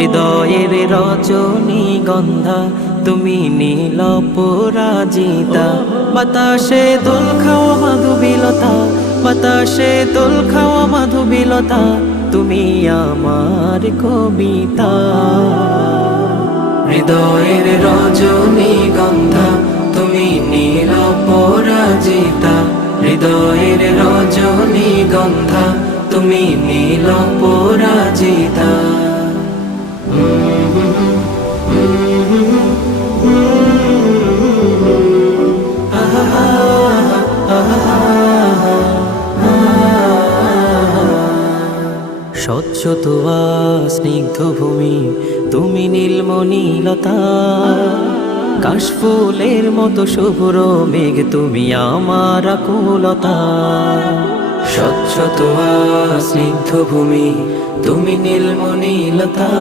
হৃদয়ের রজনীগন্ধা তুমি নীল পরাজিতা। বাতাসে দোল খাওয়া মাধুবিলতা, বাতাসে দোল খাওয়া মাধুবিলতা, তুমি আমার কবিতা। হৃদয়ের রজনীগন্ধা তুমি নীল পরাজিতা, হৃদয়ের রজনীগন্ধা তুমি নীল পরাজিতা। স্বচ্ছ তোয়া স্নিগ্ধ ভূমি তুমি নীলমণিলতা, কাশফুলের মতো শুভ্র মেঘ তুমি আমার আকুলতা। স্বচ্ছ তোয়া স্নিগ্ধ ভূমি তুমি নীলমণিলতা।